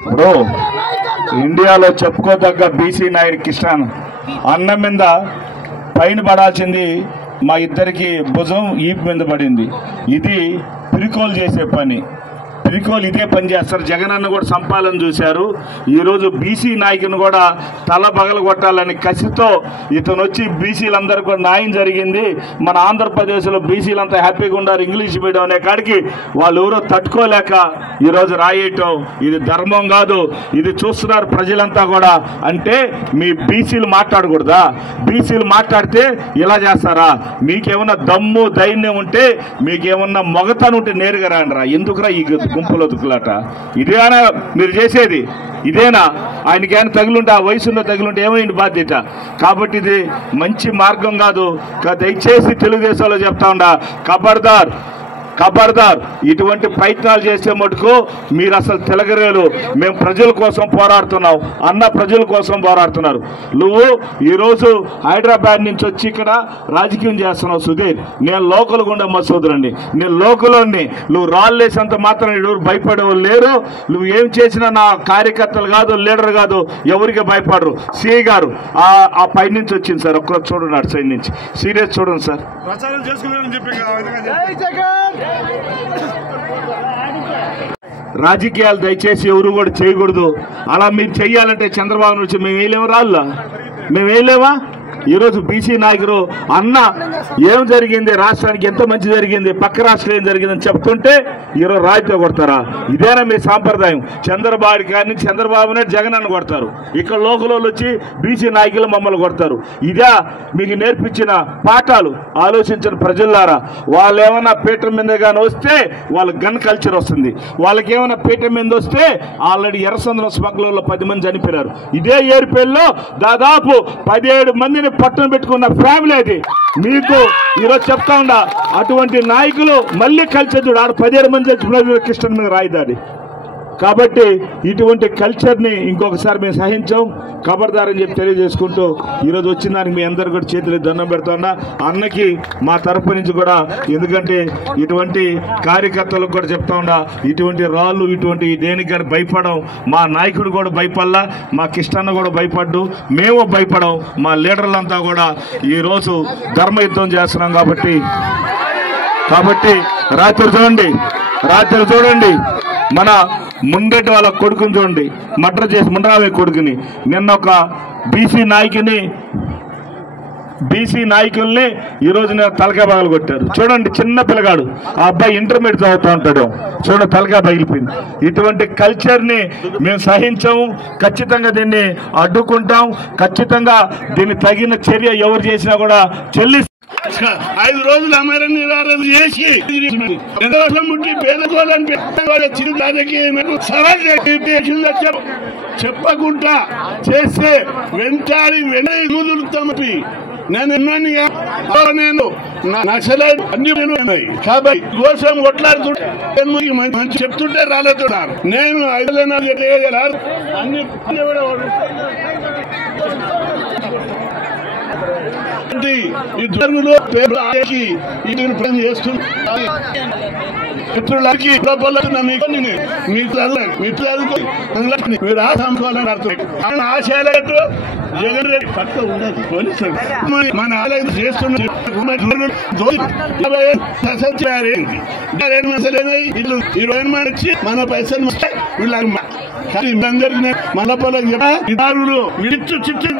ఇప్పుడు ఇండియాలో చెప్పుకోదగ్గ బీసీ నాయుడు కిషన్ అన్న మీద పైన పడాల్సింది మా ఇద్దరికి భుజం ఈపు మీద పడింది. ఇది పిరికోలు చేసే పని. పిరికోలు ఇదే పని చేస్తారు. జగన్ అన్న కూడా సంపాలని చూశారు. ఈరోజు బీసీ నాయకుని కూడా తల పగల కొట్టాలని కసితో ఇతను వచ్చి బీసీలందరికీ కూడా న్యాయం జరిగింది. మన ఆంధ్రప్రదేశ్లో బీసీలంతా హ్యాపీగా ఉన్నారు ఇంగ్లీష్ మీడియం అనే కాడికి వాళ్ళు ఎవరో తట్టుకోలేక ఈరోజు రాయటం ఇది ధర్మం కాదు. ఇది చూస్తున్నారు ప్రజలంతా కూడా. అంటే మీ బీసీలు మాట్లాడకూడదా? బీసీలు మాట్లాడితే ఇలా చేస్తారా? మీకేమన్నా దమ్ము ధైర్యం ఉంటే, మీకేమన్నా మొగతనం ఉంటే నేరుగా రాండిరా. ఎందుకురా ఈ గుంపులో దుక్కులాట? ఇదేనా మీరు చేసేది? ఇదేనా? ఆయనకి ఏమైనా తగులుంటే, ఆ వయసులో తగులుంటే ఏమైంది బాధ్యత? కాబట్టి ఇది మంచి మార్గం కాదు. దయచేసి తెలుగుదేశంలో చెప్తా ఉండా, ఖబర్దార్ ఖబర్దార్. ఇటువంటి ప్రయత్నాలు చేసే మటుకు మీరు అసలు తెలగరేలు. మేము ప్రజల కోసం పోరాడుతున్నాం. అన్న ప్రజల కోసం పోరాడుతున్నారు. నువ్వు ఈరోజు హైదరాబాద్ నుంచి వచ్చి ఇక్కడ రాజకీయం చేస్తున్నావు సుధీర్. నేను లోకల్ గుండా మసూదురండి. నేను లోకల్ని. నువ్వు రాళ్ళు వేసేంత మాత్రం ఎవరు భయపడేవాళ్ళు లేరు. నువ్వు ఏం చేసినా నా కార్యకర్తలు కాదు, లీడర్ కాదు, ఎవరికి భయపడరు. సిఐ గారు ఆ పై నుంచి వచ్చింది సార్. ఒక్కరు చూడండి అటు సైడ్ నుంచి. సీరియస్ చూడండి సార్. ప్రచారం చేసుకున్నారని చెప్పి రాజకీయాలు దయచేసి ఎవరు కూడా చేయకూడదు. అలా మీరు చెయ్యాలంటే చంద్రబాబు నుంచి మేము వేయలేము. రాళ్ళ మేము వేయలేమా? ఈరోజు బీసీ నాయకుడు అన్న ఏం జరిగింది, రాష్ట్రానికి ఎంత మంచి జరిగింది, పక్క రాష్ట్రం ఏం జరిగిందని చెప్తుంటే ఈరోజు రాయితో కొడతారా? ఇదేనా మీ సాంప్రదాయం? చంద్రబాబు కానీ చంద్రబాబునే జగన్ అన్న కొడతారు. ఇక్కడ లోకల్లో వచ్చి బీసీ నాయకులు మమ్మల్ని కొడతారు. ఇదే మీకు నేర్పించిన పాఠాలు? ఆలోచించిన ప్రజలారా. వాళ్ళు ఏమైనా పీఠం మీద కానీ వస్తే వాళ్ళ గన్ కల్చర్ వస్తుంది. వాళ్ళకి ఏమైనా పీఠం మీద వస్తే ఆల్రెడీ ఎర్రసంద్రం స్మగ్లర్లో 10 మంది చనిపోయారు. ఇదే ఏరుపేరులో దాదాపు 17 మందిని పట్టణం పెట్టుకున్న ఫ్యామిలీ అది. మీకు ఈరోజు చెప్తా ఉండా, అటువంటి నాయకులు మళ్ళీ కలిసి చూడు. 17 మంది చచ్చిపోయిన కృష్ణన్ మీద రాయిదాడి. కాబట్టి ఇటువంటి కల్చర్ని ఇంకొకసారి మేము సహించాం. ఖబర్దారని చెప్పి తెలియజేసుకుంటూ ఈరోజు వచ్చిన దానికి మీ అందరు కూడా చేతులు దండం పెడుతున్నా. అన్నకి మా తరపు నుంచి కూడా, ఎందుకంటే ఇటువంటి కార్యకర్తలకు కూడా చెప్తా ఉండా, ఇటువంటి రాళ్ళు ఇటువంటి దేనికి కానీ భయపడం. మా నాయకుడు కూడా భయపడలా, మా కృష్ణన్న కూడా భయపడ్డు, మేము భయపడం. మా లీడర్లంతా కూడా ఈరోజు ధర్మయుద్ధం చేస్తున్నాం. కాబట్టి రాత్రి చూడండి మన ముందటి వాళ్ళ కొడుకుని చూడండి, మర్డర్ చేసి ముండరావే కొడుకుని. నిన్న ఒక బీసీ నాయకుల్ని ఈరోజు నేను తలకాయ పగలు కొట్టారు. చూడండి, చిన్న పిల్లగాడు, ఆ అబ్బాయి ఇంటర్మీడియట్ చదువుతూ ఉంటాడు. చూడండి, తలకాయ పగిలిపోయింది. ఇటువంటి కల్చర్ని మేము సహించాము. ఖచ్చితంగా దీన్ని అడ్డుకుంటాం. ఖచ్చితంగా దీన్ని తగిన చర్య ఎవరు చేసినా కూడా చెల్లిస్తాం. 5 రోజులు అమరణ నిరారణ చేసి ముట్టి పేదకోవాలని చెప్పకుండా చేస్తే వెంటాడి వెనుదులుతామపి నేను నక్సలైట్ అన్ని కాబట్టి కోసం కొట్లాడుతుంటే మంచి చెప్తుంటే రాలేతున్నారు. నేను 5 అన్ని ఇద్దరులో మిత్రులకి మీరు ఆశయాలు జగన్ రెడ్డి పక్క ఉండదు. పోలీసు మన ఆలయం చేస్తున్న వచ్చి మన పైసలు వీళ్ళందరికీ మన పొలం విడిచు చిచ్చు.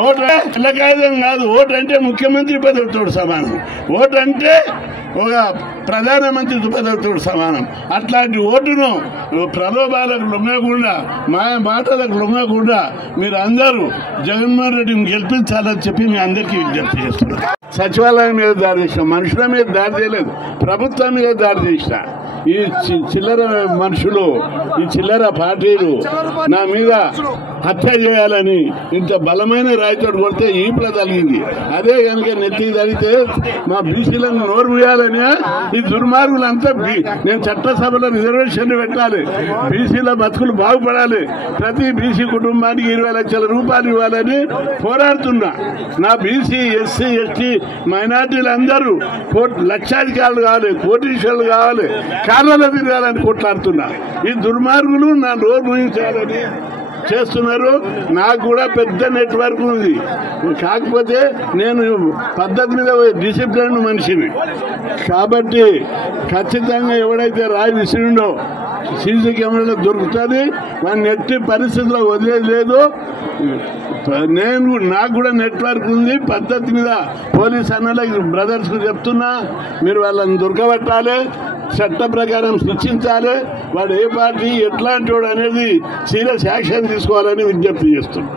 ఓటు ఎల్లకాయదం కాదు. ఓటు అంటే ముఖ్యమంత్రి పదవితో సమానం. ఓటు అంటే ఒక ప్రధానమంత్రి పదవితో సమానం. అట్లాంటి ఓటును ప్రలోభాలకు లొంగకుండా, మాటలకు లొంగకుండా మీరు అందరూ జగన్మోహన్ రెడ్డిని గెలిపించాలని చెప్పి మీ అందరికీ విజ్ఞప్తి చేస్తున్నారు. సచివాలయం మీద దాడి చేసిన, మనుషుల మీద దాడి చేయలేదు, ప్రభుత్వం మీద దాడి చేసిన ఈ చిల్లర మనుషులు, ఈ చిల్లర పార్టీలు నా మీద హత్య చేయాలని ఇంత బలమైన రాయితో కొడితే ఈపుల తగిలింది. అదే కనుక నెత్తి తగిలితే మా బీసీలను నోరు మూయాలని ఈ దుర్మార్గులంతా నేను చట్టసభలో రిజర్వేషన్లు పెట్టాలి, బీసీల బతుకులు బాగుపడాలి, ప్రతి బీసీ కుటుంబానికి 20 లక్షల రూపాయలు ఇవ్వాలని పోరాడుతున్నా. నా బీసీ, ఎస్సీ, ఎస్టీ మైనార్టీలు అందరూ లక్షాధికారులు కావాలి, కోటీశ్వరులు కావాలి. కార్లలో తిరగాలని కొట్లాడుతున్నా. ఈ దుర్మార్గులు నా రోజు ముగించాలని చేస్తున్నారు. నాకు కూడా పెద్ద నెట్వర్క్ ఉంది. కాకపోతే నేను పద్ధతి మీద డిసిప్లిన్ మనిషిని కాబట్టి ఖచ్చితంగా ఎవడైతే రాయి విసిరిండో సీసీ కెమెరాలో దొరుకుతుంది. వాడిని ఎట్టి పరిస్థితిలో వదిలేదు లేదు. నాకు కూడా నెట్వర్క్ ఉంది. పద్ధతి మీద పోలీస్ అన్నలకు బ్రదర్స్కు చెప్తున్నా, మీరు వాళ్ళని దొరకబట్టాలి, చట్ట ప్రకారం శిక్షించాలి. వాడు ఏ పార్టీ ఎట్లాంటి వాడు అనేది సీరియస్ యాక్షన్ తీసుకోవాలని విజ్ఞప్తి చేస్తున్నాం.